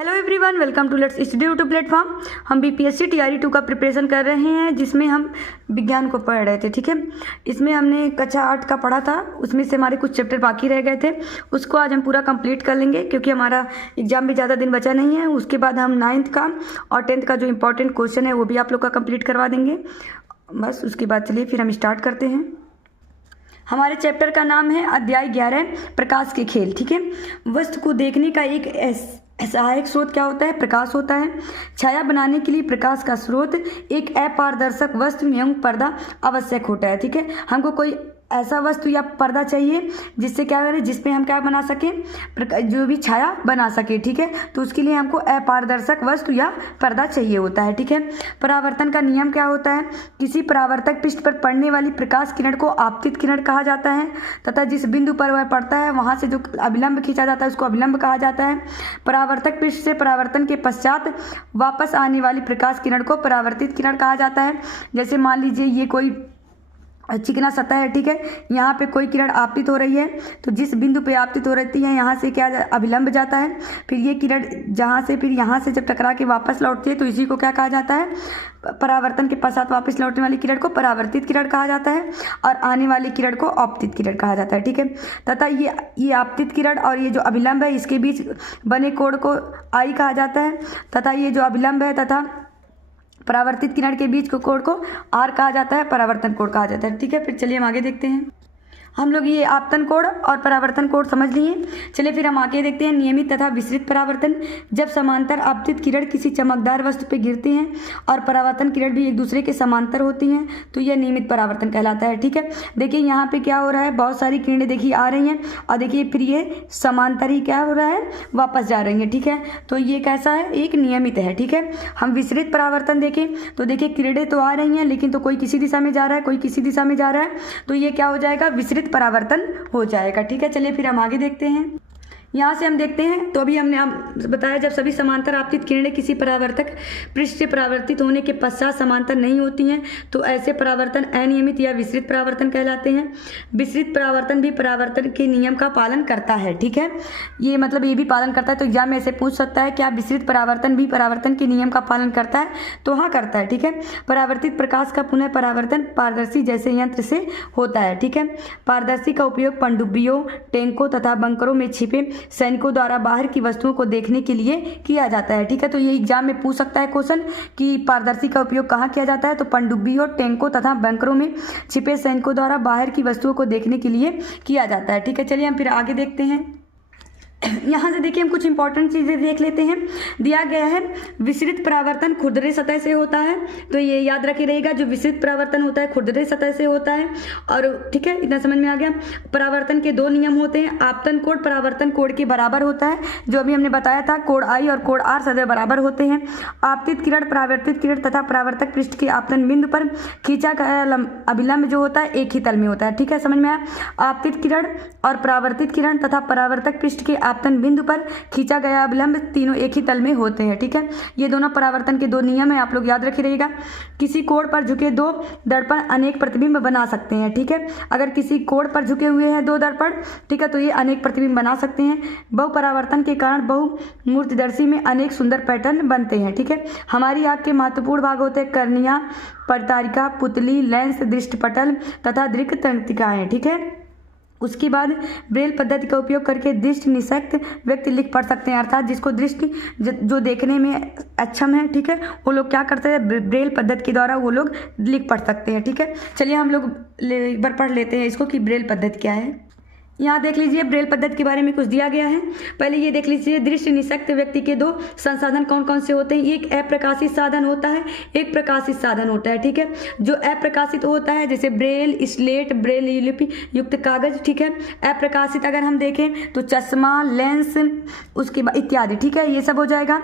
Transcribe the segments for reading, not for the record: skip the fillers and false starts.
Hello everyone, welcome to let's study YouTube platform. हम BPSC TRE 2 का preparation कर रहे हैं, जिसमें हम विज्ञान को पढ़ रहे थे। ठीक है, इसमें हमने कक्षा 8 का पढ़ा था, उसमें से हमारे कुछ चैप्टर बाकी रह गए थे। उसको आज हम पूरा कंप्लीट कर लेंगे, क्योंकि हमारा एग्जाम भी ज़्यादा दिन बचा नहीं है। उसके बाद हम 9th का और 10th का जो इंपॉर्टेंट क्वेश्चन है वो भी आप लोग का कंप्लीट करवा देंगे। बस उसके बाद चलिए फिर हम स्टार्ट करते हैं। हमारे चैप्टर का नाम है अध्याय 11, प्रकाश के खेल। ठीक है, वस्तु को देखने का एक सहायक स्रोत क्या होता है? प्रकाश होता है। छाया बनाने के लिए प्रकाश का स्रोत एक अपारदर्शक वस्तु एवं पर्दा आवश्यक होता है। ठीक है, हमको कोई ऐसा वस्तु या पर्दा चाहिए जिससे क्या करें, जिसपे हम क्या बना सकें, जो भी छाया बना सके। ठीक है, तो उसके लिए हमको अपारदर्शक वस्तु या पर्दा चाहिए होता है। ठीक है, परावर्तन का नियम क्या होता है? किसी परावर्तक पृष्ठ पर पड़ने वाली प्रकाश किरण को आपतित किरण कहा जाता है, तथा जिस बिंदु पर वह पड़ता है वहां से जो अभिलंब खींचा जाता है उसको अभिलंब कहा जाता है। परावर्तक पृष्ठ से परावर्तन के पश्चात वापस आने वाली प्रकाश किरण को परावर्तित किरण कहा जाता है। जैसे मान लीजिए ये कोई चिकना सतह है। ठीक है, यहाँ पे कोई किरण आपतित हो रही है, तो जिस बिंदु पे आपतित हो रहती है यहाँ से क्या अभिलंब जाता है। फिर ये किरण जहाँ से फिर यहाँ से जब टकरा के वापस लौटती है तो इसी को क्या कहा जाता है? परावर्तन के पश्चात वापस लौटने वाली किरण को परावर्तित किरण कहा जाता है, और आने वाली किरण को आपतित किरण कहा जाता है। ठीक है, तथा ये आपतित किरण और ये जो अभिलंब है इसके बीच बने कोण को आई कहा जाता है, तथा ये जो अभिलंब है तथा परावर्तित किरण के बीच को कोण को आर कहा जाता है, परावर्तन कोण कहा जाता है। ठीक है, फिर चलिए हम आगे देखते हैं। हम लोग ये आपतन कोण और परावर्तन कोण समझ लिए। चलिए फिर हम आगे देखते हैं नियमित तथा विसरित परावर्तन। जब समांतर आपतित किरण किसी चमकदार वस्तु पे गिरती हैं और परावर्तन किरण भी एक दूसरे के समांतर होती हैं तो यह नियमित परावर्तन कहलाता है। ठीक है, देखिए यहाँ पे क्या हो रहा है, बहुत सारी किरणें देखिए आ रही हैं और देखिए फिर ये समांतर ही क्या हो रहा है, वापस जा रही हैं। ठीक है, तो ये कैसा है, एक नियमित है। ठीक है, हम विसरित परावर्तन देखें तो देखिए किरणें तो आ रही हैं लेकिन तो कोई किसी दिशा में जा रहा है, कोई किसी दिशा में जा रहा है, तो ये क्या हो जाएगा, विसरित परावर्तन हो जाएगा। ठीक है, चलिए फिर हम आगे देखते हैं। यहाँ से हम देखते हैं, तो अभी हमने बताया जब सभी समांतर आपतित किरणें किसी परावर्तक पृष्ठ से परावर्तित होने के पश्चात समांतर नहीं होती हैं तो ऐसे परावर्तन अनियमित या विसरित परावर्तन कहलाते हैं। विसरित परावर्तन भी परावर्तन के नियम का पालन करता है। ठीक है, ये मतलब ये भी पालन करता है, तो एग्जाम में ऐसे पूछ सकता है क्या विसरित परावर्तन भी परावर्तन के नियम का पालन करता है? तो हाँ, करता है। ठीक है, परावर्तित प्रकाश का पुनः परावर्तन पारदर्शी जैसे यंत्र से होता है। ठीक है, पारदर्शी का उपयोग पनडुब्बियों, टैंकों तथा बंकरों में छिपे सैनिकों द्वारा बाहर की वस्तुओं को देखने के लिए किया जाता है। ठीक है, तो ये एग्जाम में पूछ सकता है क्वेश्चन कि पारदर्शी का उपयोग कहाँ किया जाता है, तो पनडुब्बियों, टैंकों तथा बंकरों में छिपे सैनिकों द्वारा बाहर की वस्तुओं को देखने के लिए किया जाता है। ठीक है, चलिए हम फिर आगे देखते हैं। यहाँ से देखिए हम कुछ इंपॉर्टेंट चीज़ें देख लेते हैं। दिया गया है विसरित परावर्तन खुरदरे सतह से होता है, तो ये याद रखे रहेगा, जो विसरित परावर्तन होता है खुरदरे सतह से होता है। और ठीक है, इतना समझ में आ गया। परावर्तन के दो नियम होते हैं। आपतन कोण परावर्तन कोण के बराबर होता है, जो अभी हमने बताया था, कोण आई और कोण आर सदैव बराबर होते हैं। आपतित किरण, परावर्तित किरण तथा परावर्तक पृष्ठ के आपतन बिंदु पर खींचा गया अभिलंब जो होता है एक ही तल में होता है। ठीक है, समझ में आया। आपतित किरण और परावर्तित किरण तथा परावर्तक पृष्ठ के आपतन बिंदु पर खींचा गया अभिलंब तीनों एक ही तल में होते हैं। ठीक है, ये दोनों परावर्तन के दो नियम है, आप लोग याद रखे रहिएगा। किसी कोण पर झुके दो दर्पण अनेक प्रतिबिंब बना सकते हैं। ठीक है, अगर किसी कोण पर झुके हुए हैं दो दर्पण, ठीक है, तो ये अनेक प्रतिबिंब बना सकते हैं। बहुपरावर्तन के कारण बहुमूर्तिदर्शी में अनेक सुंदर पैटर्न बनते हैं। ठीक है, हमारी आंख के महत्वपूर्ण भाग होते हैं कर्निया, परतारिका, पुतली, लेंस, दृष्टिपटल तथा दृक् तंत्रिकाएं। ठीक है, उसके बाद ब्रेल पद्धति का उपयोग करके दृष्टि निषक्त व्यक्ति लिख पढ़ सकते हैं, अर्थात जिसको दृष्टि जो देखने में अक्षम है, ठीक है, वो लोग क्या करते हैं, ब्रेल पद्धति के द्वारा वो लोग लिख पढ़ सकते हैं। ठीक है, चलिए हम लोग एक बार पढ़ लेते हैं इसको कि ब्रेल पद्धति क्या है। यहाँ देख लीजिए ब्रेल पद्धति के बारे में कुछ दिया गया है। पहले ये देख लीजिए, दृष्टि निषक्त व्यक्ति के दो संसाधन कौन कौन से होते हैं। एक अप्रकाशित साधन होता है, एक प्रकाशित साधन होता है। ठीक है, जो अप्रकाशित होता है जैसे ब्रेल, स्लेट, ब्रेल लिपि युक्त कागज। ठीक है, अप्रकाशित अगर हम देखें तो चश्मा, लेंस, उसके बाद इत्यादि। ठीक है, ये सब हो जाएगा।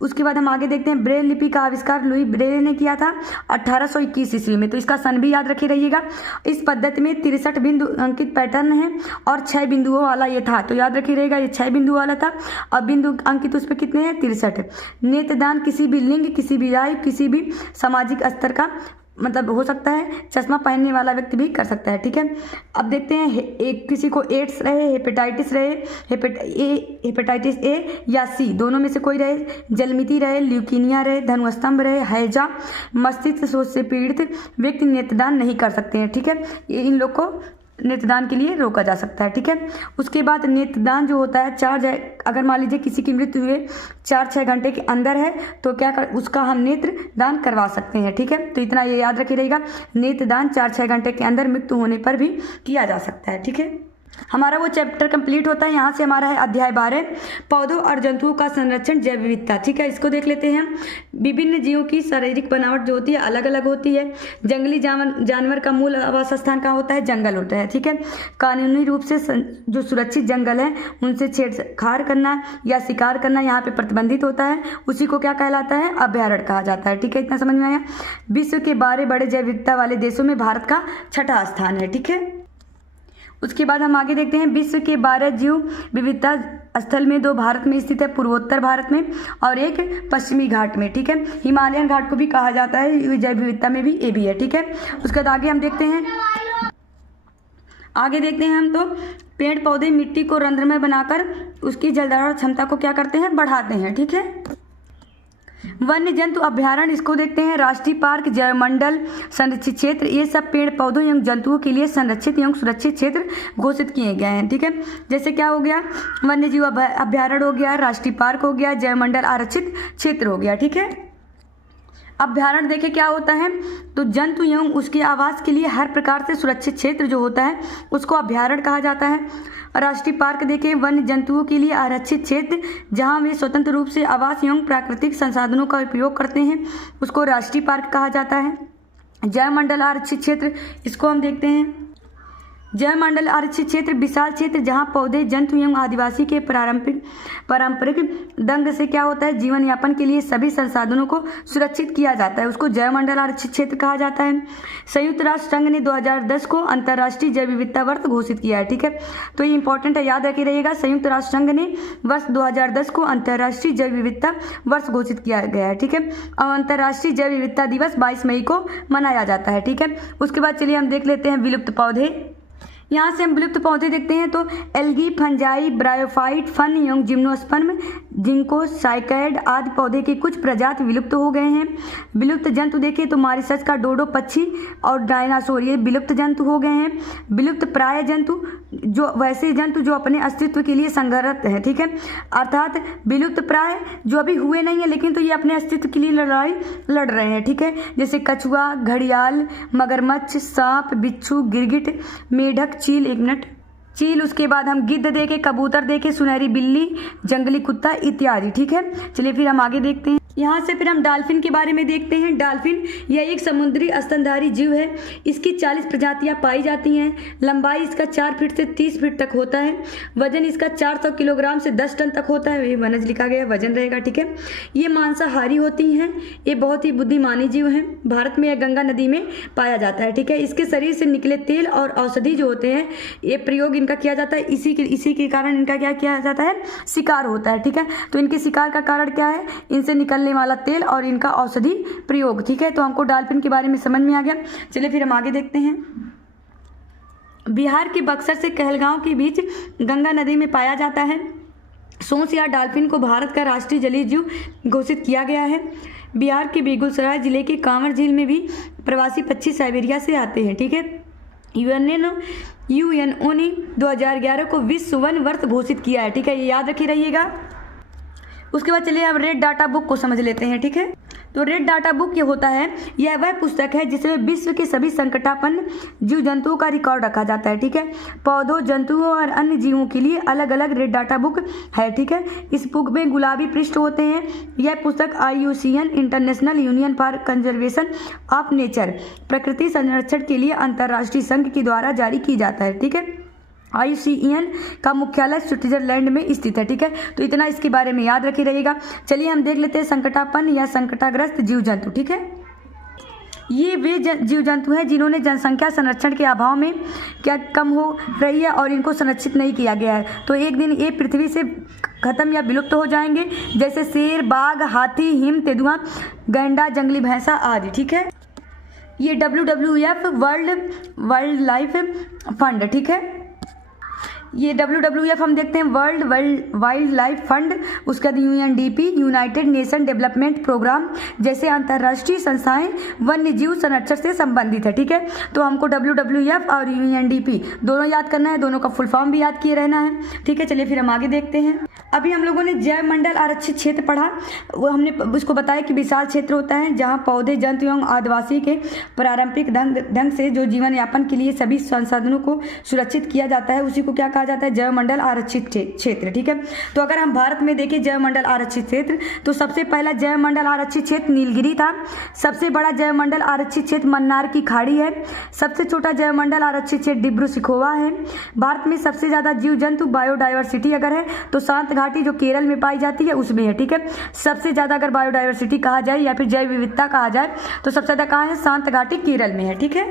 उसके बाद हम आगे देखते हैं, ब्रेल लिपि का आविष्कार लुई ब्रेल ने किया था 1821 ईस्वी में, तो इसका सन भी याद रखे रहिएगा। इस पद्धति में 63 बिंदु अंकित पैटर्न है और 6 बिंदुओं वाला ये था, तो याद रखिए रहेगा, ये 6 बिंदु वाला था और बिंदु अंकित उस पर कितने हैं, 63। नेत्रदान किसी भी लिंग, किसी भी आयु, किसी भी सामाजिक स्तर का मतलब हो सकता है, चश्मा पहनने वाला व्यक्ति भी कर सकता है, ठीक है। अब देखते हैं एक किसी को एड्स रहे, हेपेटाइटिस रहे, हेपेटाइटिस ए या सी दोनों में से कोई रहे, जलमिति रहे, ल्यूकीनिया रहे, धनुस्तंभ रहे, हैजा, मस्तिष्क सोच से पीड़ित व्यक्ति नेत्रदान नहीं कर सकते हैं, ठीक है। इन लोग को नेत्रदान के लिए रोका जा सकता है, ठीक है। उसके बाद नेत्रदान जो होता है अगर मान लीजिए किसी की मृत्यु हुए 4-6 घंटे के अंदर है तो उसका हम नेत्रदान करवा सकते हैं, ठीक है। तो इतना ये याद रखिए रहेगा, नेत्रदान 4-6 घंटे के अंदर मृत्यु होने पर भी किया जा सकता है, ठीक है। हमारा वो चैप्टर कंप्लीट होता है। यहाँ से हमारा है अध्याय 12 पौधों और जंतुओं का संरक्षण जैव विविधता, ठीक है। इसको देख लेते हैं हम। विभिन्न जीवों की शारीरिक बनावट जो होती है अलग अलग होती है। जंगली जानवर का मूल आवास स्थान कहाँ होता है? जंगल होता है, ठीक है। कानूनी रूप से जो सुरक्षित जंगल है उनसे छेड़छाड़ करना या शिकार करना यहाँ पे प्रतिबंधित होता है, उसी को क्या कहलाता है? अभयारण्य कहा जाता है, ठीक है। इतना समझ में आया। विश्व के 12 बड़े जैव विविधता वाले देशों में भारत का 6वां स्थान है, ठीक है। उसके बाद हम आगे देखते हैं विश्व के 12 जीव विविधता स्थल में 2 भारत में स्थित है, पूर्वोत्तर भारत में और एक पश्चिमी घाट में, ठीक है। हिमालयन घाट को भी कहा जाता है, जैव विविधता में भी ये भी है, ठीक है। उसके बाद आगे हम देखते हैं हम तो पेड़ पौधे मिट्टी को रंध्रमय बनाकर उसकी जलधारण क्षमता को क्या करते हैं? बढ़ाते हैं, ठीक है। वन्य जंतु अभ्यारण्य, इसको देखते हैं। राष्ट्रीय पार्क, जैवमंडल, संरक्षित क्षेत्र, ये सब पेड़ पौधों एवं जंतुओं के लिए संरक्षित एवं सुरक्षित क्षेत्र घोषित किए गए हैं, ठीक है। जैसे क्या हो गया? वन्य जीव अभ्यारण्य हो गया, राष्ट्रीय पार्क हो गया, जैवमंडल आरक्षित क्षेत्र हो गया, ठीक है। अभ्यारण्य देखे क्या होता है? तो जंतु एवं उसके आवास के लिए हर प्रकार से सुरक्षित क्षेत्र जो होता है उसको अभ्यारण्य कहा जाता है। राष्ट्रीय पार्क देखें वन्य जंतुओं के लिए आरक्षित क्षेत्र जहां वे स्वतंत्र रूप से आवास एवं प्राकृतिक संसाधनों का उपयोग करते हैं उसको राष्ट्रीय पार्क कहा जाता है। जैवमंडल आरक्षित क्षेत्र, इसको हम देखते हैं। जैवमंडल आरक्षित क्षेत्र विशाल क्षेत्र जहां पौधे जंतु एवं आदिवासी के पारंपरिक ढंग से क्या होता है? जीवन यापन के लिए सभी संसाधनों को सुरक्षित किया जाता है, उसको जैवमंडल आरक्षित क्षेत्र कहा जाता है। संयुक्त राष्ट्र संघ ने 2010 को अंतर्राष्ट्रीय जैव विविधता वर्ष घोषित किया है, ठीक है। तो ये इंपॉर्टेंट है, याद रखिए रहिएगा। संयुक्त राष्ट्र संघ ने वर्ष 2010 को अंतर्राष्ट्रीय जैव विविधता वर्ष घोषित किया गया है, ठीक है। और अंतर्राष्ट्रीय जैव विविधता दिवस 22 मई को मनाया जाता है, ठीक है। उसके बाद चलिए हम देख लेते हैं विलुप्त पौधे। यहाँ से हम विलुप्त पौधे देखते हैं तो एल्गी, फंजाई, ब्रायोफाइट, फन एवं जिम्नोस्पर्म, जिंको, साइकैड आदि पौधे के कुछ प्रजाति विलुप्त हो गए हैं। विलुप्त जंतु देखें तो मॉरिशस का डोडो पक्षी और डायनासोर ये विलुप्त जंतु हो गए हैं। विलुप्त प्राय जंतु जो वैसे जंतु जो अपने अस्तित्व के लिए संघर्षरत हैं, ठीक है। अर्थात विलुप्त प्राय जो अभी हुए नहीं है लेकिन तो ये अपने अस्तित्व के लिए लड़ाई लड़ रहे हैं, ठीक है। जैसे कछुआ, घड़ियाल, मगरमच्छ, सांप, बिच्छू, गिरगिट, मेढक, चील, एक मिनट, चील, उसके बाद हम गिद्ध देखे, कबूतर देखे, सुनहरी बिल्ली, जंगली कुत्ता इत्यादि, ठीक है। चलिए फिर हम आगे देखते हैं। यहाँ से फिर हम डॉल्फिन के बारे में देखते हैं। डॉल्फिन यह एक समुद्री स्तनधारी जीव है। इसकी 40 प्रजातियाँ पाई जाती हैं। लंबाई इसका 4 फीट से 30 फीट तक होता है। वजन इसका 400 किलोग्राम से 10 टन तक होता है। ये वनज लिखा गया है, वजन रहेगा, ठीक है। ये मांसाहारी होती हैं। ये बहुत ही बुद्धिमानी जीव हैं। भारत में यह गंगा नदी में पाया जाता है, ठीक है। इसके शरीर से निकले तेल और औषधि जो होते हैं ये प्रयोग इनका किया जाता है। इसी के कारण इनका क्या किया जाता है? शिकार होता है, ठीक है। तो इनके शिकार का कारण क्या है? इनसे निकलने वाला तेल और इनका औषधि प्रयोग, ठीक है। तो हमको डॉल्फिन के बारे में समझ में आ गया। चलिए फिर हम आगे देखते हैं। बिहार के बक्सर से कहलगांव के बीच गंगा नदी में पाया जाता है। सोंस या डॉल्फिन को भारत का राष्ट्रीय जलीय जीव घोषित किया गया है। बिहार के बेगूसराय जिले के कांवर झील में भी प्रवासी पक्षी साइबेरिया से आते हैं, ठीक है। यूएनओ ने 2011 को विश्व वन वर्ष घोषित किया है, ठीक है। ये याद रखिए रहिएगा। उसके बाद चलिए हम रेड डाटा बुक को समझ लेते हैं, ठीक है। तो रेड डाटा बुक ये होता है, यह वह पुस्तक है जिसमें विश्व के सभी संकटापन्न जीव जंतुओं का रिकॉर्ड रखा जाता है, ठीक है। पौधों, जंतुओं और अन्य जीवों के लिए अलग अलग रेड डाटा बुक है, ठीक है। इस बुक में गुलाबी पृष्ठ होते हैं। यह पुस्तक IUCN international union for conservation of nature प्रकृति संरक्षण के लिए अंतर्राष्ट्रीय संघ के द्वारा जारी की जाता है, ठीक है। IUCN का मुख्यालय स्विट्जरलैंड में स्थित है, ठीक है। तो इतना इसके बारे में याद रखी रहिएगा। चलिए हम देख लेते हैं संकटापन्न या संकटाग्रस्त जीव जंतु, ठीक है। ये वे जीव जंतु हैं जिन्होंने जनसंख्या संरक्षण के अभाव में क्या कम हो रही है और इनको संरक्षित नहीं किया गया है। तो एक दिन ये पृथ्वी से खत्म या विलुप्त हो जाएंगे, जैसे शेर, बाघ, हाथी, हिम, तेंदुआ, गैंडा, जंगली भैंसा आदि, ठीक है। ये WWF वर्ल्ड लाइफ फंड, ठीक है। ये WWF हम देखते हैं वर्ल्ड वाइल्ड लाइफ फंड, उसके बाद UNDP United Nation Development Programme जैसे अंतर्राष्ट्रीय संस्थाएं वन्य जीव संरक्षण से संबंधित है, ठीक है। तो हमको WWF और UNDP दोनों याद करना है, दोनों का फुल फॉर्म भी याद किए रहना है, ठीक है। चलिए फिर हम आगे देखते हैं। अभी हम लोगों ने जैव मंडल आरक्षित क्षेत्र पढ़ा, वो हमने उसको बताया कि विशाल क्षेत्र होता है जहाँ पौधे, जंतु एवं आदिवासी के पारंपरिक ढंग से जो जीवन यापन के लिए सभी संसाधनों को सुरक्षित किया जाता है, उसी को क्या कहा जाता है, जैव मंडल आरक्षित क्षेत्र, ठीक है। तो अगर हम भारत में देखें जैव मंडल आरक्षित क्षेत्र, तो सबसे पहला जैव मंडल आरक्षित क्षेत्र नीलगिरी था। सबसे बड़ा जैव मंडल आरक्षित क्षेत्र मन्नार की खाड़ी है। सबसे छोटा जैव मंडल आरक्षित क्षेत्र डिब्रू सिखोवा है। भारत में सबसे ज्यादा जीव जंतु बायोडाइवर्सिटी अगर है तो शांत घाटी जो केरल में पाई जाती है उसमें है, ठीक है। सबसे ज्यादा अगर बायोडाइवर्सिटी कहा जाए या फिर जैव विविधता कहा जाए तो सबसे ज्यादा कहाँ है, शांत घाटी केरल में है, ठीक है।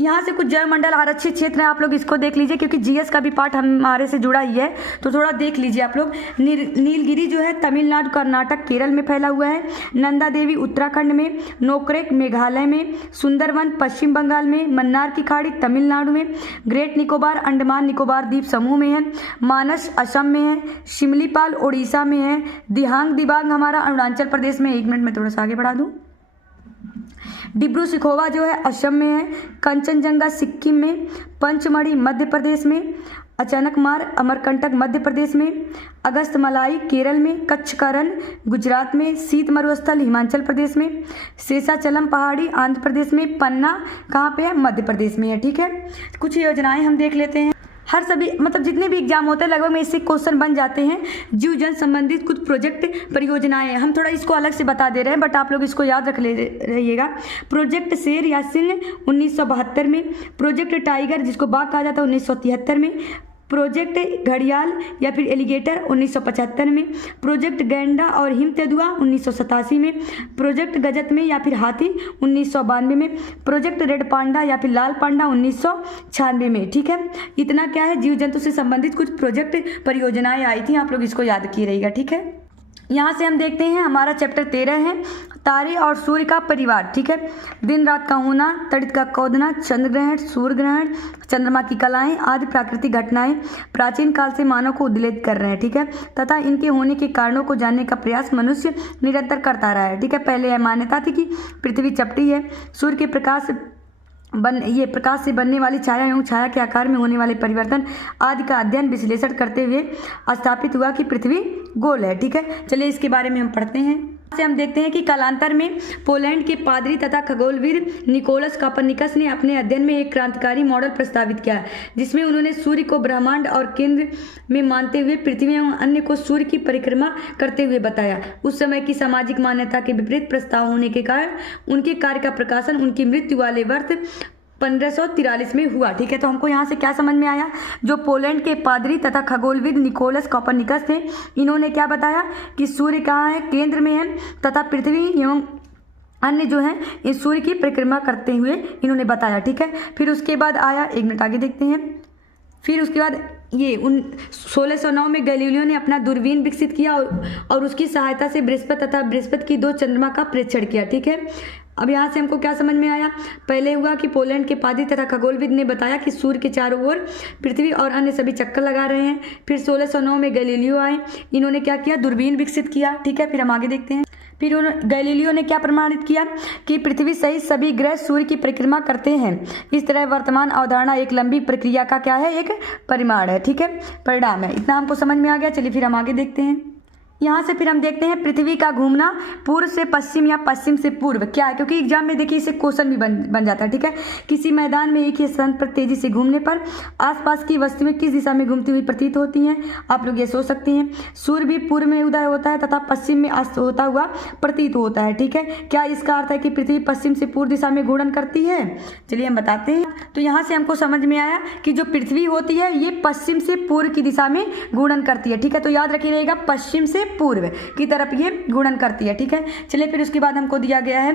यहाँ से कुछ जैव मंडल आरक्षित क्षेत्र है, आप लोग इसको देख लीजिए क्योंकि GS का भी पार्ट हमारे से जुड़ा ही है, तो थोड़ा देख लीजिए आप लोग। नीलगिरी जो है तमिलनाडु, कर्नाटक, केरल में फैला हुआ है। नंदा देवी उत्तराखंड में, नोकरेक मेघालय में, सुंदरवन पश्चिम बंगाल में, मन्नार की खाड़ी तमिलनाडु में, ग्रेट निकोबार अंडमान निकोबार द्वीप समूह में है, मानस असम में है, शिमलीपाल उड़ीसा में है, दिहांग दिबांग हमारा अरुणाचल प्रदेश में। 1 मिनट में थोड़ा सा आगे बढ़ा दूँ। डिब्रू सिखोवा जो है असम में है, कंचनजंगा सिक्किम में, पंचमढ़ी मध्य प्रदेश में, अचानकमार अमरकंटक मध्य प्रदेश में, अगस्तमलाई केरल में, कच्छ का रण गुजरात में, शीत मरुस्थल हिमाचल प्रदेश में, शेषाचलम पहाड़ी आंध्र प्रदेश में, पन्ना कहाँ पे है, मध्य प्रदेश में है, ठीक है। कुछ योजनाएं हम देख लेते हैं। हर सभी मतलब जितने भी एग्जाम होते हैं लगभग में इससे क्वेश्चन बन जाते हैं। जीव जन संबंधित कुछ प्रोजेक्ट परियोजनाएं, हम थोड़ा इसको अलग से बता दे रहे हैं बट आप लोग इसको याद रहिएगा। प्रोजेक्ट शेर या सिंह 1972 में, प्रोजेक्ट टाइगर जिसको बाघ कहा जाता है 1973 में, प्रोजेक्ट घड़ियाल या फिर एलिगेटर 1975 में, प्रोजेक्ट गैंडा और हिम तेंदुआ 1987 में, प्रोजेक्ट गजत में या फिर हाथी 1992 में, प्रोजेक्ट रेड पांडा या फिर लाल पांडा 1996 में, ठीक है। इतना क्या है, जीव जंतु से संबंधित कुछ प्रोजेक्ट परियोजनाएं आई थी, आप लोग इसको याद किए रहिएगा, ठीक है। यहाँ से हम देखते हैं हमारा चैप्टर 13 है तारे और सूर्य का परिवार, ठीक है। दिन रात का होना, तड़ित का कौदना, चंद्र ग्रहण, सूर्य ग्रहण, चंद्रमा की कलाएं आदि प्राकृतिक घटनाएं प्राचीन काल से मानव को उद्वेलित कर रहे हैं, ठीक है, तथा इनके होने के कारणों को जानने का प्रयास मनुष्य निरंतर करता रहा है, ठीक है। पहले यह मान्यता थी कि पृथ्वी चपटी है, सूर्य के प्रकाश से बनने वाली छाया एवं छाया के आकार में होने वाले परिवर्तन आदि का अध्ययन विश्लेषण करते हुए स्थापित हुआ कि पृथ्वी गोल है, ठीक है। चलिए इसके बारे में हम पढ़ते हैं। से हम देखते हैं कि कालांतर में पोलैंड के पादरी तथा खगोलविद निकोलस कोपरनिकस ने अपने अध्ययन में एक क्रांतिकारी मॉडल प्रस्तावित किया, जिसमें उन्होंने सूर्य को ब्रह्मांड और केंद्र में मानते हुए पृथ्वी एवं अन्य को सूर्य की परिक्रमा करते हुए बताया। उस समय की सामाजिक मान्यता के विपरीत प्रस्ताव होने के कारण उनके कार्य का प्रकाशन उनकी मृत्यु वाले वर्ष 1543 में हुआ, ठीक है। तो हमको यहाँ से क्या समझ में आया, जो पोलैंड के पादरी तथा खगोलविद निकोलस कोपरनिकस थे, इन्होंने क्या बताया कि सूर्य कहाँ है, केंद्र में है, तथा पृथ्वी एवं अन्य जो है इस सूर्य की परिक्रमा करते हुए इन्होंने बताया, ठीक है। फिर उसके बाद आया, 1 मिनट आगे देखते हैं। फिर उसके बाद ये 1609 में गैलीलियो ने अपना दूरबीन विकसित किया और उसकी सहायता से बृहस्पति तथा बृहस्पति की 2 चंद्रमा का प्रेक्षण किया, ठीक है। अब यहाँ से हमको क्या समझ में आया, पहले हुआ कि पोलैंड के पादरी तथा खगोलविद ने बताया कि सूर्य के चारों ओर पृथ्वी और अन्य सभी चक्कर लगा रहे हैं। फिर 1609 में गैलीलियो आए, इन्होंने क्या किया, दूरबीन विकसित किया, ठीक है। फिर हम आगे देखते हैं। फिर गैलीलियो ने क्या प्रमाणित किया कि पृथ्वी सहित सभी ग्रह सूर्य की परिक्रमा करते हैं। इस तरह वर्तमान अवधारणा एक लंबी प्रक्रिया का क्या है, एक परिमाण है, ठीक है, परिणाम है। इतना हमको समझ में आ गया। चलिए फिर हम आगे देखते हैं। यहाँ से फिर हम देखते हैं पृथ्वी का घूमना पूर्व से पश्चिम या पश्चिम से पूर्व क्या है, क्योंकि एग्जाम में देखिए इसे क्वेश्चन भी बन जाता है, ठीक है। किसी मैदान में एक ही स्थान पर तेजी से घूमने पर आसपास की वस्तुएं किस दिशा में घूमती हुई प्रतीत होती हैं, आप लोग ये सोच सकते हैं। सूर्य भी पूर्व में उदय होता है तथा पश्चिम में अस्त होता हुआ प्रतीत होता है, ठीक है। क्या इसका अर्थ है कि पृथ्वी पश्चिम से पूर्व दिशा में घूर्णन करती है? चलिए हम बताते हैं। तो यहाँ से हमको समझ में आया कि जो पृथ्वी होती है ये पश्चिम से पूर्व की दिशा में घूर्णन करती है, ठीक है। तो याद रखिएगा, पश्चिम से पूर्व की तरफ ये घूर्णन करती है, ठीक है। चलिए फिर उसके बाद हमको दिया गया है,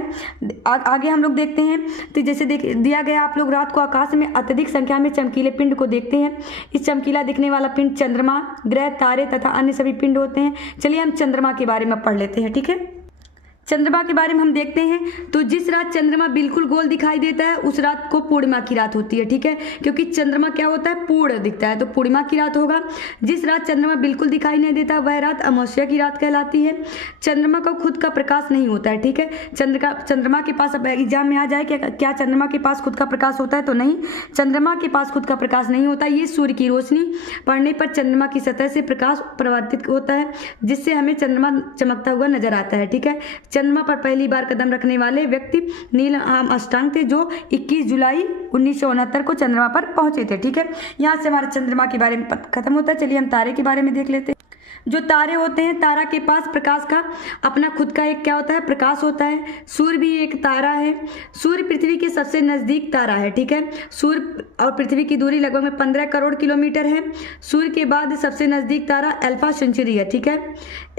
आगे हम लोग देखते हैं। तो जैसे दिया गया, आप लोग रात को आकाश में अत्यधिक संख्या में चमकीले पिंड को देखते हैं। इस चमकीला दिखने वाला पिंड चंद्रमा, ग्रह, तारे तथा अन्य सभी पिंड होते हैं। चलिए हम चंद्रमा के बारे में पढ़ लेते हैं, ठीक है। चंद्रमा के बारे में हम देखते हैं तो जिस रात चंद्रमा बिल्कुल गोल दिखाई देता है उस रात को पूर्णिमा की रात होती है, ठीक है, क्योंकि चंद्रमा क्या होता है, पूर्ण दिखता है, तो पूर्णिमा की रात होगा। जिस रात चंद्रमा बिल्कुल दिखाई नहीं देता वह रात अमावस्या की रात कहलाती है। चंद्रमा का खुद का प्रकाश नहीं होता है, ठीक है, चंद्रमा के पास, अब एग्जाम में आ जाए क्या चंद्रमा के पास खुद का प्रकाश होता है, तो नहीं, चंद्रमा के पास खुद का प्रकाश नहीं होता। ये सूर्य की रोशनी पड़ने पर चंद्रमा की सतह से प्रकाश परावर्तित होता है, जिससे हमें चंद्रमा चमकता हुआ नजर आता है, ठीक है। चंद्रमा पर पहली बार कदम रखने वाले व्यक्ति नील आर्मस्ट्रांग थे, जो 21 जुलाई 1969 को चंद्रमा पर पहुंचे थे, ठीक है। यहाँ से हमारा चंद्रमा के बारे में खत्म होता है। चलिए हम तारे के बारे में देख लेते हैं। जो तारे होते हैं, तारा के पास प्रकाश का अपना खुद का एक क्या होता है, प्रकाश होता है। सूर्य भी एक तारा है। सूर्य पृथ्वी के सबसे नज़दीक तारा है, ठीक है। सूर्य और पृथ्वी की दूरी लगभग में 15 करोड़ किलोमीटर है। सूर्य के बाद सबसे नज़दीक तारा अल्फा सेंचुरी है, ठीक है।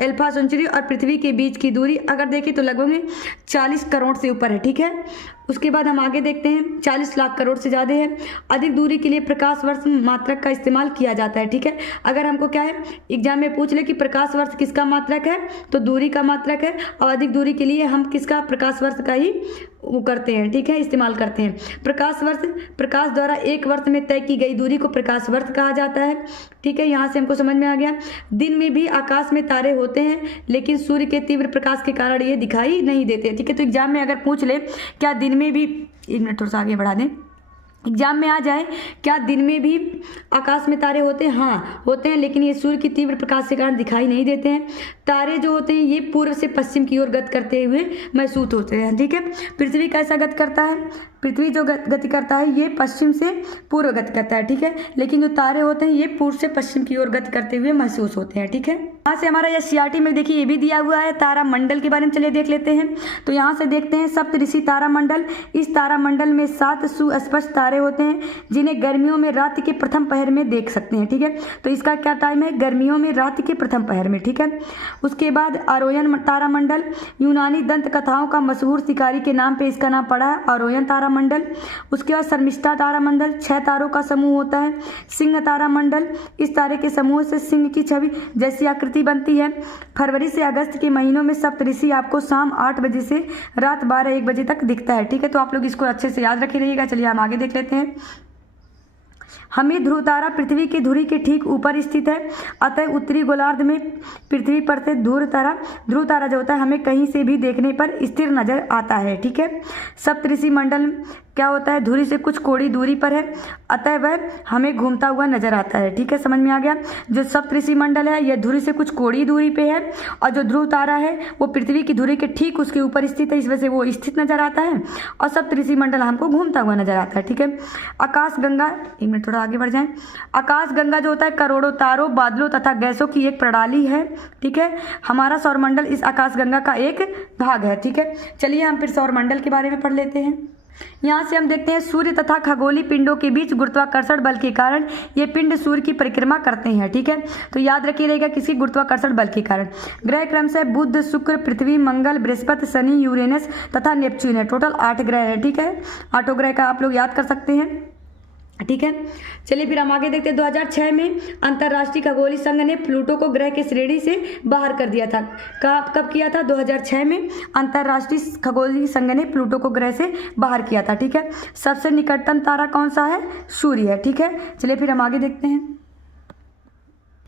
अल्फा सेंचुरी और पृथ्वी के बीच की दूरी अगर देखें तो लगभग में 40 करोड़ से ऊपर है, ठीक है। उसके बाद हम आगे देखते हैं, 40 लाख करोड़ से ज़्यादा है। अधिक दूरी के लिए प्रकाश वर्ष मात्रक का इस्तेमाल किया जाता है, ठीक है। अगर हमको क्या है, एग्जाम में पूछ ले कि प्रकाश वर्ष किसका मात्रक है, तो दूरी का मात्रक है, और अधिक दूरी के लिए हम किसका, प्रकाश वर्ष का ही वो करते हैं, ठीक है, इस्तेमाल करते हैं। प्रकाश वर्ष, प्रकाश द्वारा एक वर्ष में तय की गई दूरी को प्रकाश वर्ष कहा जाता है, ठीक है। यहाँ से हमको समझ में आ गया। दिन में भी आकाश में तारे होते हैं, लेकिन सूर्य के तीव्र प्रकाश के कारण ये दिखाई नहीं देते, ठीक है। तो एग्जाम में अगर पूछ ले क्या दिन में भी, एक मिनट थोड़ा सा आगे बढ़ा दें, एग्जाम में आ जाए क्या दिन में भी आकाश में तारे होते हैं, हाँ होते हैं, लेकिन ये सूर्य की तीव्र प्रकाश के कारण दिखाई नहीं देते हैं। तारे जो होते हैं ये पूर्व से पश्चिम की ओर गति करते हुए महसूस होते हैं, ठीक है। पृथ्वी कैसा गति करता है, पृथ्वी जो गति करता है ये पश्चिम से पूर्व गति करता है, ठीक है, लेकिन जो तारे होते हैं ये पूर्व से पश्चिम की ओर गति करते हुए महसूस होते हैं, ठीक है। यहाँ से हमारा एससीईआरटी में देखिए ये भी दिया हुआ है, तारा मंडल के बारे में चलिए देख लेते हैं। तो यहाँ से देखते हैं सप्तऋषि तारा मंडल। इस तारा मंडल में 7 सुस्पष्ट तारे होते हैं, जिन्हें गर्मियों में रात के प्रथम पहर में देख सकते हैं, ठीक है। तो इसका क्या टाइम है, गर्मियों में रात के प्रथम पहर में, ठीक है। उसके बाद आरोयन तारा मंडल, यूनानी दंत कथाओं का मशहूर शिकारी के नाम पे इसका नाम पड़ा है, आरोयन तारा मंडल। उसके बाद शर्मिष्ठा तारा मंडल, 6 तारों का समूह होता है। सिंह तारा मंडल, इस तारे के समूह से सिंह की छवि जैसी आकृति बनती है। फरवरी से अगस्त के महीनों में सप्तऋषि आपको शाम 8 बजे से रात 12-1 बजे तक दिखता है, ठीक है। तो आप लोग इसको अच्छे से याद रखे रहिएगा। चलिए हम आगे देख लेते हैं। हमें ध्रुव तारा पृथ्वी की धुरी के ठीक ऊपर स्थित है, अतः उत्तरी गोलार्ध में पृथ्वी पर से ध्रुव तारा जो होता है हमें कहीं से भी देखने पर स्थिर नजर आता है, ठीक है। सप्तऋषि मंडल क्या होता है, धुरी से कुछ कोड़ी दूरी पर है, अतः वह हमें घूमता हुआ नजर आता है, ठीक है, समझ में आ गया। जो सप्तऋषि मंडल है यह धुरी से कुछ कोड़ी दूरी पे है, और जो ध्रुव तारा है वो पृथ्वी की धुरी के ठीक उसके ऊपर स्थित है, इस वजह से वो स्थित नजर आता है, और सप्तऋषि मंडल हमको घूमता हुआ नजर आता है, ठीक है। आकाश गंगा, एक मिनट थोड़ा आगे बढ़ जाएं। आकाश गंगा जो होता है करोड़ों तारों, बादलों तथा गैसों की एक प्रणाली है, ठीक है। हमारा सौरमंडल इस आकाश गंगा का एक भाग है, ठीक है। चलिए हम फिर सौरमंडल के बारे में पढ़ लेते हैं। यहाँ से हम देखते हैं सूर्य तथा खगोलीय पिंडों के बीच गुरुत्वाकर्षण बल के कारण ये पिंड सूर्य की परिक्रमा करते हैं, ठीक है। तो याद रखिएगा किसी गुरुत्वाकर्षण बल के कारण। ग्रह क्रम से बुध, शुक्र, पृथ्वी, मंगल, बृहस्पति, शनि, यूरेनस तथा नेपच्यून है। टोटल 8 ग्रह है, ठीक है। 8 ग्रह का आप लोग याद कर सकते हैं, ठीक है। चलिए फिर हम आगे देखते हैं। 2006 में अंतर्राष्ट्रीय खगोलीय संघ ने प्लूटो को ग्रह की श्रेणी से बाहर कर दिया था। कब किया था, 2006 में अंतर्राष्ट्रीय खगोलीय संघ ने प्लूटो को ग्रह से बाहर किया था, ठीक है। सबसे निकटतम तारा कौन सा है, सूर्य है, ठीक है। चलिए फिर हम आगे देखते हैं।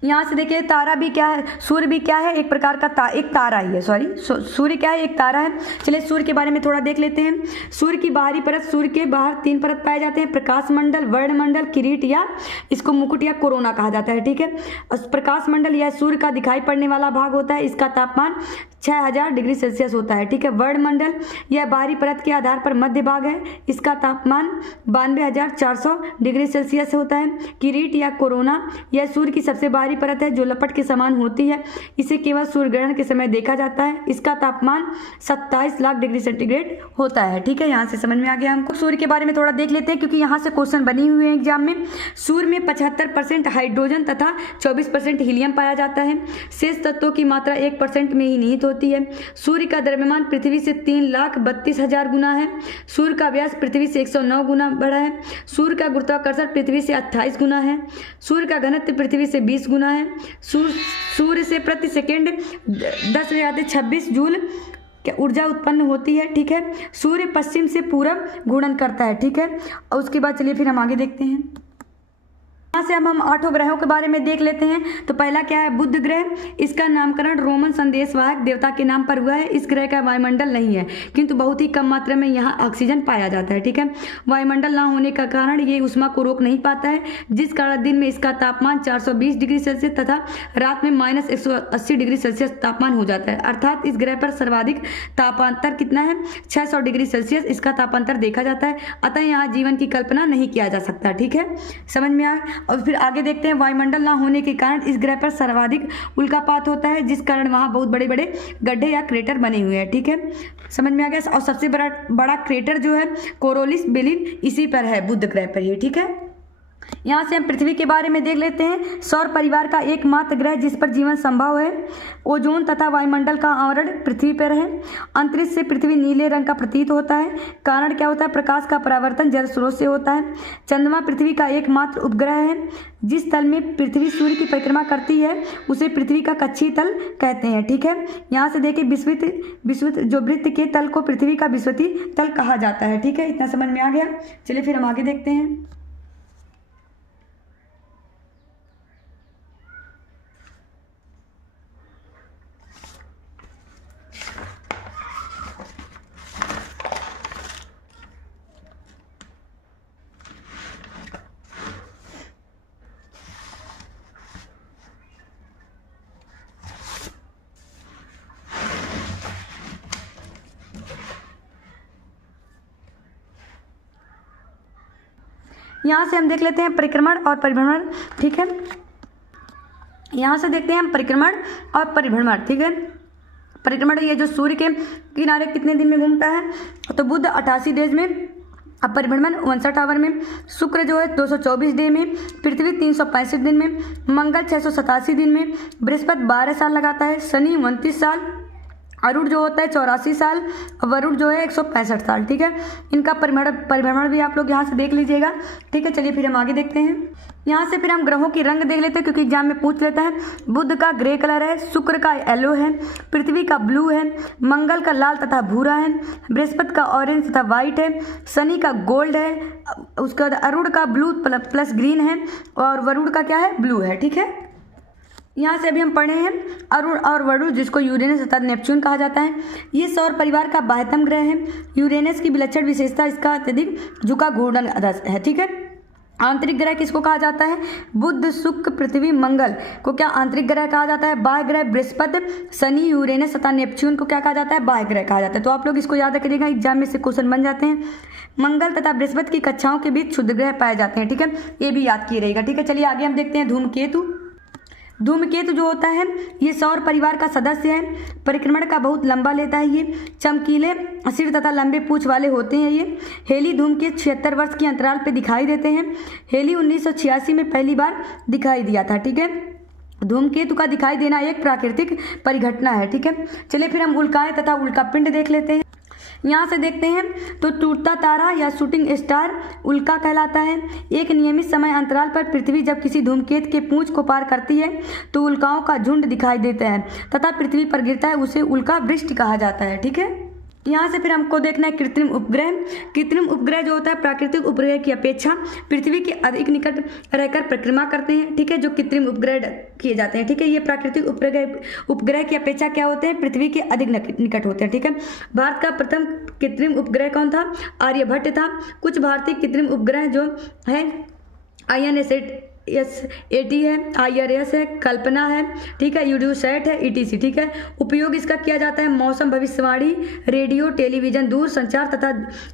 यहाँ से देखिए तारा भी क्या है, सूर्य भी क्या है, एक प्रकार का एक तारा ही है, सूर्य क्या है, एक तारा है। चलिए सूर्य के बारे में थोड़ा देख लेते हैं। सूर्य की बाहरी परत, सूर्य के बाहर 3 परत पाए जाते हैं, प्रकाश मंडल, वर्णमंडल, किरीट या इसको मुकुट या कोरोना कहा जाता है, ठीक है। प्रकाश मंडल यह सूर्य का दिखाई पड़ने वाला भाग होता है, इसका तापमान 6000 डिग्री सेल्सियस होता है, ठीक है। वर्णमंडल यह बाहरी परत के आधार पर मध्य भाग है, इसका तापमान 92400 डिग्री सेल्सियस होता है। किरीट या कोरोना यह सूर्य की सबसे बाहरी परत है जो लपट के समान होती है, इसे केवल सूर्य ग्रहण के समय देखा जाता है, इसका तापमान 27 लाख डिग्री सेंटीग्रेड होता है, ठीक है। यहाँ से समझ में आ गया हमको। सूर्य के बारे में थोड़ा देख लेते हैं क्योंकि यहाँ से क्वेश्चन बने हुए हैं एग्जाम में। सूर्य में 75% हाइड्रोजन तथा 24% हीलियम पाया जाता है। शेष तत्वों की मात्रा 1% में ही निहित होती है। सूर्य का द्रव्यमान पृथ्वी से 3,32,000 गुना है। सूर्य का व्यास पृथ्वी से 109 गुना बड़ा है। सूर्य का गुरुत्वाकर्षण पृथ्वी से 28 गुना है। सूर्य का घनत्व पृथ्वी से 20 गुना है। सूर्य से प्रति सेकेंड 10 26 जूल क्या ऊर्जा उत्पन्न होती है, ठीक है। सूर्य पश्चिम से पूरब घूर्णन करता है, ठीक है। और उसके बाद चलिए फिर हम आगे देखते हैं। यहाँ से हम 8 ग्रहों के बारे में देख लेते हैं। तो पहला क्या है, बुध ग्रह। इसका नामकरण रोमन संदेशवाहक देवता के नाम पर हुआ है। इस ग्रह का वायुमंडल नहीं है, किंतु बहुत ही कम मात्रा में यहाँ ऑक्सीजन पाया जाता है, ठीक है। वायुमंडल ना होने का कारण ये ऊष्मा को रोक नहीं पाता है, जिस कारण दिन में इसका तापमान 420 डिग्री सेल्सियस तथा रात में -180 डिग्री सेल्सियस तापमान हो जाता है। अर्थात इस ग्रह पर सर्वाधिक तापांतर कितना है, 600 डिग्री सेल्सियस इसका तापांतर देखा जाता है। अतः यहाँ जीवन की कल्पना नहीं किया जा सकता, ठीक है। समझ में आया। और फिर आगे देखते हैं, वायुमंडल ना होने के कारण इस ग्रह पर सर्वाधिक उल्कापात होता है, जिस कारण वहाँ बहुत बड़े बड़े गड्ढे या क्रेटर बने हुए हैं, ठीक है। समझ में आ गया। और सबसे बड़ा क्रेटर जो है कोरोलिस बेलिन, इसी पर है, बुध ग्रह पर ही, ठीक है। यहाँ से हम पृथ्वी के बारे में देख लेते हैं। सौर परिवार का एकमात्र ग्रह जिस पर जीवन संभव है। ओजोन तथा वायुमंडल का आवरण पृथ्वी पर है। अंतरिक्ष से पृथ्वी नीले रंग का प्रतीत होता है। कारण क्या होता है, प्रकाश का परावर्तन जल स्रोत से होता है। चंद्रमा पृथ्वी का एकमात्र उपग्रह है। जिस तल में पृथ्वी सूर्य की परिक्रमा करती है उसे पृथ्वी का कक्षीय तल कहते हैं, ठीक है। यहाँ से देखिए विषुवत जो वृत्त के तल को पृथ्वी का विषुवती तल कहा जाता है, ठीक है। इतना समझ में आ गया। चलिए फिर हम आगे देखते हैं। यहाँ से हम देख लेते हैं परिक्रमण और परिभ्रमण, ठीक है। यहाँ से देखते हैं हम परिक्रमण और परिभ्रमण, ठीक है। परिक्रमण ये जो सूर्य के किनारे कितने दिन में घूमता है, तो बुध 88 डेज में, अब परिभ्रमण 59 आवर में, शुक्र जो है 224 डे में, पृथ्वी 365 दिन में, मंगल 687 दिन में, बृहस्पति 12 साल लगाता है, शनि 29 साल, अरुण जो होता है 84 साल, वरुण जो है 165 साल, ठीक है। इनका परिभ्रमण भी आप लोग यहाँ से देख लीजिएगा, ठीक है। चलिए फिर हम आगे देखते हैं। यहाँ से फिर हम ग्रहों की रंग देख लेते हैं, क्योंकि एग्जाम में पूछ लेता है। बुध का ग्रे कलर है, शुक्र का येलो है, पृथ्वी का ब्लू है, मंगल का लाल तथा भूरा है, बृहस्पति का ऑरेंज तथा वाइट है, शनि का गोल्ड है, उसके बाद अरुण का ब्लू प्लस ग्रीन है, और वरुण का क्या है, ब्लू है, ठीक है। यहाँ से अभी हम पढ़े हैं अरुण और वरुण, जिसको यूरेनस तथा नेपच्यून कहा जाता है। ये सौर परिवार का 22वां ग्रह है। यूरेनस की विलक्षण विशेषता इसका अत्यधिक झुका घूर्णन है, ठीक है। आंतरिक ग्रह किसको कहा जाता है, बुध शुक्र पृथ्वी मंगल को क्या आंतरिक ग्रह कहा जाता है। बाह्य ग्रह बृहस्पति शनि यूरेनस तथा नेपच्यून को क्या कहा जाता है, बाह्य ग्रह कहा जाता है। तो आप लोग इसको याद रखिएगा, एग्जाम में से क्वेश्चन बन जाते हैं। मंगल तथा बृहस्पति की कक्षाओं के बीच क्षुद्र ग्रह पाए जाते हैं, ठीक है। ये भी याद किए रहेगा, ठीक है। चलिए आगे हम देखते हैं धूमकेतु। धूमकेतु जो होता है ये सौर परिवार का सदस्य है। परिक्रमण का बहुत लंबा लेता है। ये चमकीले सिर तथा लंबे पूंछ वाले होते हैं। ये हेली धूमकेतु 76 वर्ष के अंतराल पे दिखाई देते हैं। हेली 1986 में पहली बार दिखाई दिया था, ठीक है। धूमकेतु का दिखाई देना एक प्राकृतिक परिघटना है, ठीक है। चलिए फिर हम उल्काएं तथा उल्कापिंड देख लेते हैं। यहाँ से देखते हैं तो टूटता तारा या शूटिंग स्टार उल्का कहलाता है। एक नियमित समय अंतराल पर पृथ्वी जब किसी धूमकेतु के पूंछ को पार करती है तो उल्काओं का झुंड दिखाई देता है तथा पृथ्वी पर गिरता है, उसे उल्का वृष्टि कहा जाता है, ठीक है। यहाँ से फिर हमको देखना है कृत्रिम उपग्रह। कृत्रिम उपग्रह जो होता है प्राकृतिक उपग्रह की अपेक्षा पृथ्वी के अधिक निकट रहकर परिक्रमा करते हैं, ठीक है। जो कृत्रिम उपग्रह किए जाते हैं, ठीक है, ये प्राकृतिक उपग्रह की अपेक्षा क्या होते हैं, पृथ्वी के अधिक निकट होते हैं, ठीक है। भारत का प्रथम कृत्रिम उपग्रह कौन था, आर्यभट्ट था। कुछ भारतीय कृत्रिम उपग्रह जो है INSAT है, IRS है, कल्पना है, ठीक है, यूडियोसैट है, ETC, ठीक है। उपयोग इसका किया जाता है मौसम भविष्यवाणी, रेडियो, टेलीविजन, दूर संचार तथा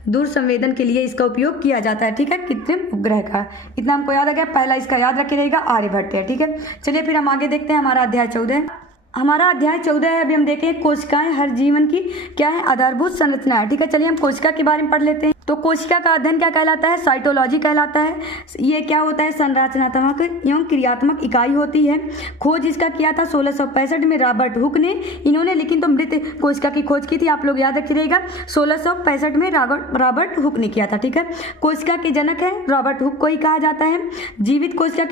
दूर संवेदन के लिए इसका उपयोग किया जाता है, ठीक है, कृत्रिम उपग्रह का। इतना हमको याद आ गया, पहला इसका याद रखे रहेगा आर्यभट्ट है, ठीक है। चलिए फिर हम आगे देखते हैं हमारा अध्याय 14। हमारा अध्याय 14 है। अभी हम देखें कोशिकाएं हर जीवन की क्या है, आधारभूत संरचना है, ठीक है। चलिए हम कोशिका के बारे में पढ़ लेते हैं। तो कोशिका का अध्ययन क्या कहलाता है, साइटोलॉजी कहलाता है। ये क्या होता है, संरचनात्मक एवं क्रियात्मक इकाई होती है। खोज इसका किया था 1665 में रॉबर्ट हुक ने। इन्होंने लेकिन तो मृत कोशिका की खोज की थी, आप लोग याद रखिएगा, 1665 में रॉबर्ट हुक ने किया था, ठीक है। कोशिका के जनक है रॉबर्ट हुक को ही कहा जाता है। जीवित कोशिका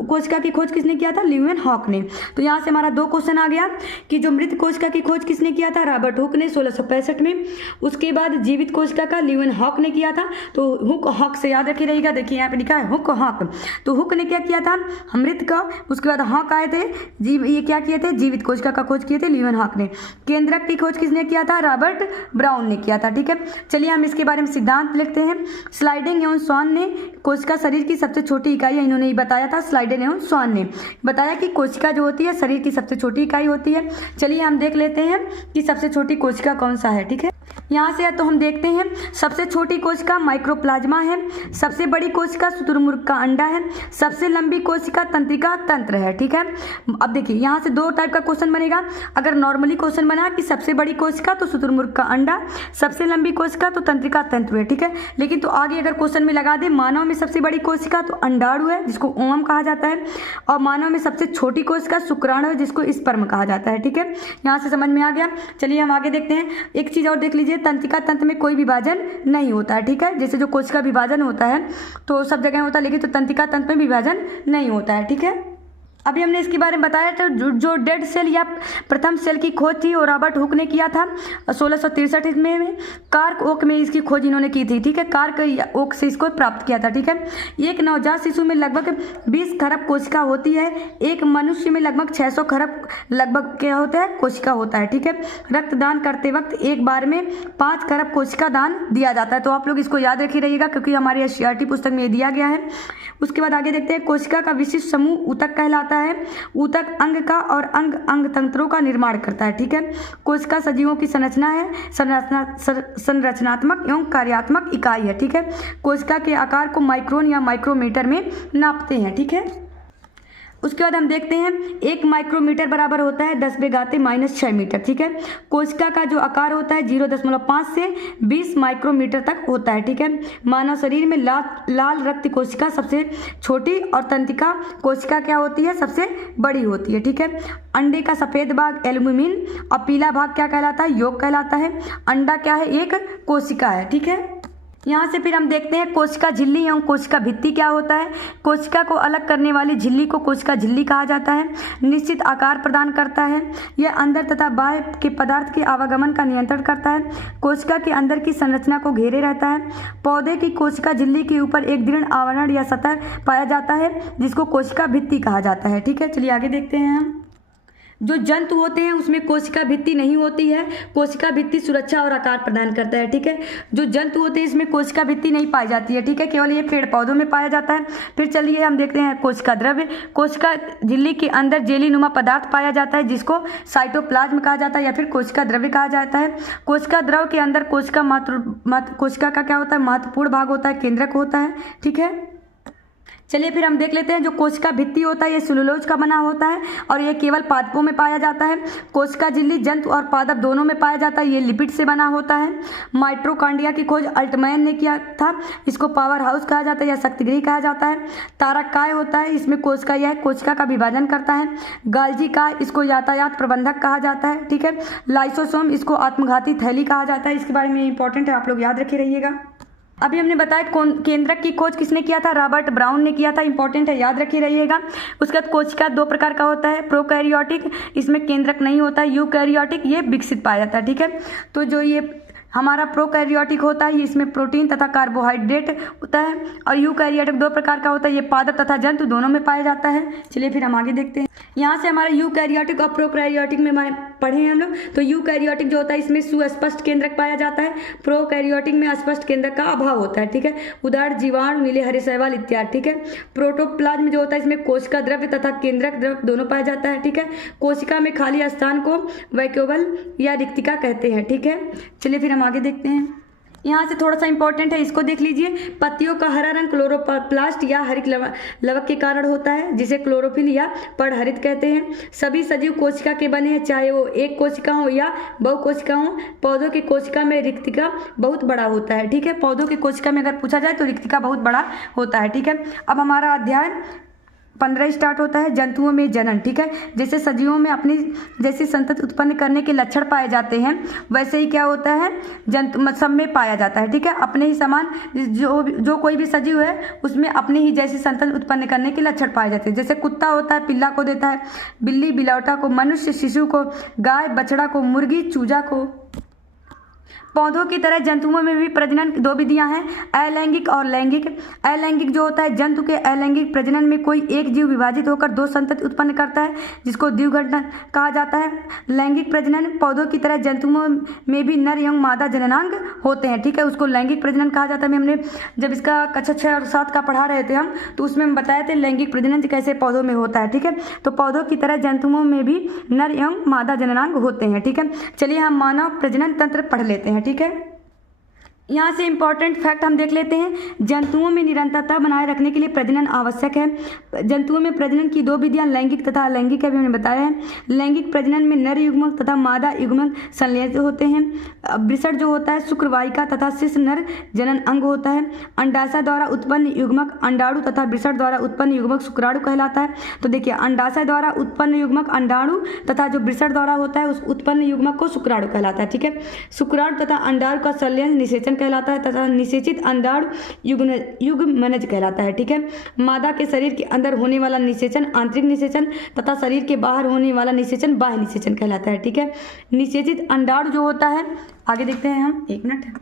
कोशिका की खोज किसने किया था? ल्यूवेनहॉक ने। तो यहाँ से हमारा 2 क्वेश्चन आ गया कि जो मृत कोशिका की खोज किसने किया था? रॉबर्ट हुक ने 1665 में। उसके बाद जीवित कोशिका का ल्यूवेनहॉक ने किया था। तो हुक हॉक से याद रखी रहेगा, देखिए यहाँ पे लिखा है हुक हॉक। तो हुक ने क्या किया था? मृत का, उसके बाद हॉक आए थे, ये क्या किए थे? जीवित कोशिका का खोज किए थे ल्यूवेनहॉक ने। केंद्रक की खोज किसने किया था? रॉबर्ट ब्राउन ने किया था। ठीक है, चलिए हम इसके बारे में सिद्धांत लिखते हैं। स्लाइडेन एवं स्वान ने कोशिका शरीर की सबसे छोटी इकाई है, इन्होंने बताया था। स्लाइडेन एवं स्वान ने बताया कि कोशिका जो होती है शरीर की सबसे छोटी इकाई होती है। चलिए हम देख लेते हैं कि सबसे छोटी कोशिका कौन सा है। ठीक है, यहाँ से तो हम देखते हैं सबसे छोटी कोशिका माइक्रोप्लाज्मा है, सबसे बड़ी कोशिका शुतुरमुर्ग का अंडा है, सबसे लंबी कोशिका तंत्रिका तंत्र है। ठीक है, अब देखिए यहाँ से 2 टाइप का क्वेश्चन बनेगा। अगर नॉर्मली क्वेश्चन बना कि सबसे बड़ी कोशिका तो शुतुरमुर्ग का अंडा, सबसे लंबी कोशिका तो तंत्रिका तंत्र है। ठीक है, लेकिन तो आगे अगर क्वेश्चन में लगा दे मानव में सबसे बड़ी कोशिका तो अंडाणु है जिसको ओवम कहा जाता है, और मानव में सबसे छोटी कोशिका शुक्राणु है जिसको स्पर्म कहा जाता है। ठीक है, यहाँ से समझ में आ गया। चलिए हम आगे देखते हैं। एक चीज और देख लीजिए, तंत्रिका तंत्र में कोई विभाजन नहीं होता है। ठीक है, जैसे जो कोशिका विभाजन होता है तो सब जगह होता है, लेकिन तो तंत्रिका तंत्र में विभाजन नहीं होता है। ठीक है, अभी हमने इसके बारे में बताया था। जो डेड सेल या प्रथम सेल की खोज थी वो रॉबर्ट हुक ने किया था 1663 में। कार्क ओक में इसकी खोज इन्होंने की थी। ठीक है, कार्क ओक से इसको प्राप्त किया था। ठीक है, एक नवजात शिशु में लगभग 20 खरब कोशिका होती है, एक मनुष्य में लगभग 600 खरब लगभग क्या होता है? कोशिका होता है। ठीक है, रक्तदान करते वक्त एक बार में 5 खरब कोशिका दान दिया जाता है। तो आप लोग इसको याद रखी रहिएगा क्योंकि हमारी एससीईआरटी पुस्तक में दिया गया है। उसके बाद आगे देखते हैं। कोशिका का विशिष्ट समूह ऊतक कहलाता है। ऊतक अंग का और अंग अंग तंत्रों का निर्माण करता है। ठीक है, कोशिका सजीवों की संरचना है, संरचनात्मक एवं कार्यात्मक इकाई है। ठीक है, कोशिका के आकार को माइक्रोन या माइक्रोमीटर में नापते हैं। ठीक है, उसके बाद हम देखते हैं 1 माइक्रोमीटर बराबर होता है 10⁻⁻6 मीटर। ठीक है, कोशिका का जो आकार होता है 0.5 से 20 माइक्रोमीटर तक होता है। ठीक है, मानव शरीर में लाल रक्त कोशिका सबसे छोटी और तंत्रिका कोशिका क्या होती है? सबसे बड़ी होती है। ठीक है, अंडे का सफेद भाग एल्ब्यूमिन और पीला भाग क्या कहलाता है? यॉक कहलाता है। अंडा क्या है? एक कोशिका है। ठीक है, यहाँ से फिर हम देखते हैं कोशिका झिल्ली एवं कोशिका भित्ति क्या होता है। कोशिका को अलग करने वाली झिल्ली को कोशिका झिल्ली कहा जाता है। निश्चित आकार प्रदान करता है। यह अंदर तथा बाहर के पदार्थ के आवागमन का नियंत्रण करता है। कोशिका के अंदर की संरचना को घेरे रहता है। पौधे की कोशिका झिल्ली के ऊपर एक दृढ़ आवरण या सतह पाया जाता है जिसको कोशिका भित्ति कहा जाता है। ठीक है, चलिए आगे देखते हैं हम। जो जंतु होते हैं उसमें कोशिका भित्ति नहीं होती है। कोशिका भित्ति सुरक्षा और आकार प्रदान करता है। ठीक है, जो जंतु होते हैं इसमें कोशिका भित्ति नहीं पाई जाती है। ठीक है, केवल ये पेड़ पौधों में पाया जाता है। फिर चलिए हम देखते हैं कोशिका द्रव्य। कोशिका झिल्ली के अंदर जेली नुमा पदार्थ पाया जाता है जिसको साइटोप्लाज्म कहा जाता है या फिर कोशिका द्रव्य कहा जाता है। कोशिका द्रव के अंदर कोशिका का क्या होता है? महत्वपूर्ण भाग होता है, केंद्रक होता है। ठीक है, चलिए फिर हम देख लेते हैं। जो कोशिका भित्ति होता है ये सेलुलोज का बना होता है और ये केवल पादपों में पाया जाता है। कोशिका झिल्ली जंतु और पादप दोनों में पाया जाता है। ये लिपिड से बना होता है। माइटोकॉन्ड्रिया की खोज अल्टमैन ने किया था। इसको पावर हाउस कहा जाता है या शक्तिगृह कहा जाता है। तारक काय होता है, इसमें कोशिका यह कोशिका का विभाजन करता है। गाल्जी काय, इसको यातायात प्रबंधक कहा जाता है। ठीक है, लाइसोसोम, इसको आत्मघाती थैली कहा जाता है। इसके बारे में इंपॉर्टेंट है, आप लोग याद रखे रहिएगा। अभी हमने बताया केंद्रक की खोज किसने किया था? रॉबर्ट ब्राउन ने किया था। इंपॉर्टेंट है, याद रखी रहिएगा। उसके बाद कोशिका 2 प्रकार का होता है। प्रोकैरियोटिक, इसमें केंद्रक नहीं होता है। यूकैरियोटिक, ये विकसित पाया जाता है। ठीक है, तो जो ये हमारा प्रोकैरियोटिक होता है इसमें प्रोटीन तथा कार्बोहाइड्रेट होता है। और यूकैरियोटिक 2 प्रकार का होता है। ये पादप तथा जंतु दोनों में पाया जाता है। चलिए फिर हम आगे देखते हैं। यहाँ से हमारा यूकैरियोटिक और प्रोकैरियोटिक में पढ़े हैं हम लोग। तो यूकैरियोटिक जो होता है इसमें सुस्पष्ट केंद्रक पाया जाता है। प्रोकैरियोटिक में अस्पष्ट केंद्रक का अभाव होता है। ठीक है, उदाहरण जीवाणु, नीले हरे शैवाल इत्यादि। ठीक है, प्रोटोप्लाज्म जो होता है इसमें कोशिका द्रव्य तथा केंद्रक द्रव्य दोनों पाया जाता है। ठीक है, कोशिका में खाली स्थान को वैक्यूबल या रिक्तिका कहते हैं। ठीक है, चलिए फिर हम आगे देखते हैं। यहाँ से थोड़ा सा इंपॉर्टेंट है, इसको देख लीजिए। पत्तियों का हरा रंग क्लोरोप्लास्ट या हरित लवक के कारण होता है जिसे क्लोरोफिल या पड़हरित कहते हैं। सभी सजीव कोशिका के बने हैं, चाहे वो एक कोशिका हो या बहुकोशिका हो। पौधों की कोशिका में रिक्तिका बहुत बड़ा होता है। ठीक है, पौधों की कोशिका में अगर पूछा जाए तो रिक्तिका बहुत बड़ा होता है। ठीक है, अब हमारा अध्याय 15 स्टार्ट होता है जंतुओं में जनन, ठीक है। जैसे सजीवों में अपनी जैसी संतति उत्पन्न करने के लक्षण पाए जाते हैं, वैसे ही क्या होता है जंतु सब में पाया जाता है, ठीक है। अपने ही समान जो कोई भी सजीव है उसमें अपनी ही जैसी संतति उत्पन्न करने के लक्षण पाए जाते हैं। जैसे कुत्ता होता है पिल्ला को देता है, बिल्ली बिलौटा को, मनुष्य शिशु को, गाय बछड़ा को, मुर्गी चूजा को। पौधों की तरह जंतुओं में भी प्रजनन दो विधियां हैं, अलैंगिक और लैंगिक। अलैंगिक जो होता है जंतु के अलैंगिक प्रजनन में कोई एक जीव विभाजित होकर दो संतति उत्पन्न करता है जिसको द्विघटन कहा जाता है। लैंगिक प्रजनन पौधों की तरह जंतुओं में भी नर एवं मादा जननांग होते हैं, ठीक है, उसको लैंगिक प्रजनन कहा जाता है। हमने जब इसका कक्षा 6 और 7 का पढ़ा रहे थे हम, तो उसमें हम बताए थे लैंगिक प्रजनन कैसे पौधों में होता है, ठीक है। तो पौधों की तरह जंतुओं में भी नर एवं मादा जननांग होते हैं, ठीक है। चलिए हम मानव प्रजनन तंत्र पढ़ लेते हैं, ठीक है। यहाँ से इंपॉर्टेंट फैक्ट हम देख लेते हैं। जंतुओं में निरंतरता बनाए रखने के लिए प्रजनन आवश्यक है। जंतुओं में प्रजनन की दो विधियां लैंगिक तथा अलैंगिक अभी हमने बताया है। लैंगिक प्रजनन में नर युग्मक तथा मादा युग्मक संलयित होते हैं। वृषण जो होता है शुक्रवाहिका तथा शिशु नर जनन अंग होता है। अंडाशय द्वारा उत्पन्न युग्मक अंडाणु तथा वृषण द्वारा उत्पन्न युग्मक शुक्राणु कहलाता है। तो देखिए अंडाशय द्वारा उत्पन्न युग्मक अंडाणु तथा जो वृषण द्वारा होता है उस उत्पन्न युग्मक को शुक्राणु कहलाता है, ठीक है। शुक्राणु तथा अंडाणु का संलयन निषेचन कहलाता है तथा निषेचित अंडाणु युग्मनज कहलाता है, ठीक है। मादा के शरीर के अंदर होने वाला निषेचन आंतरिक निषेचन तथा शरीर के बाहर होने वाला निषेचन बाह्य निषेचन कहलाता है, ठीक है। निषेचित अंडाणु जो होता है, आगे देखते हैं हम, एक मिनट,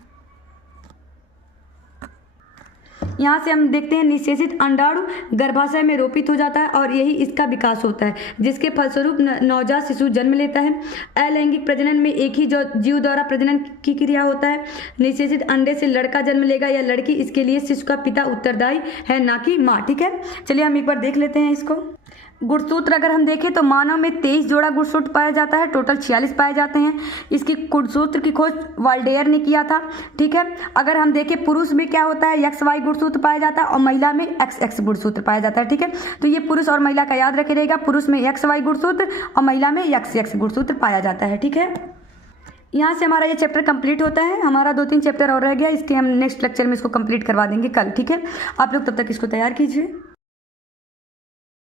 यहाँ से हम देखते हैं निषेचित अंडाणु गर्भाशय में रोपित हो जाता है और यही इसका विकास होता है जिसके फलस्वरूप नवजात शिशु जन्म लेता है। अलैंगिक प्रजनन में एक ही जीव द्वारा प्रजनन की क्रिया होता है। निषेचित अंडे से लड़का जन्म लेगा या लड़की, इसके लिए शिशु का पिता उत्तरदायी है, ना कि माँ, ठीक है। चलिए हम एक बार देख लेते हैं इसको। गुणसूत्र अगर हम देखें तो मानव में 23 जोड़ा गुणसूत्र पाया जाता है, टोटल 46 पाए जाते हैं। इसकी गुणसूत्र की खोज वाल्डेयर ने किया था, ठीक है। अगर हम देखें पुरुष में क्या होता है XY गुणसूत्र पाया जाता है और महिला में XX गुणसूत्र पाया जाता है, ठीक है। तो ये पुरुष और महिला का याद रखिएगा, पुरुष में XY गुणसूत्र और महिला में XX गुणसूत्र पाया जाता है, ठीक है। यहाँ से हमारा ये चैप्टर कंप्लीट होता है। हमारा 2-3 चैप्टर और रह गया, इसके हम नेक्स्ट लेक्चर में इसको कंप्लीट करवा देंगे कल, ठीक है। आप लोग तब तक इसको तैयार कीजिए।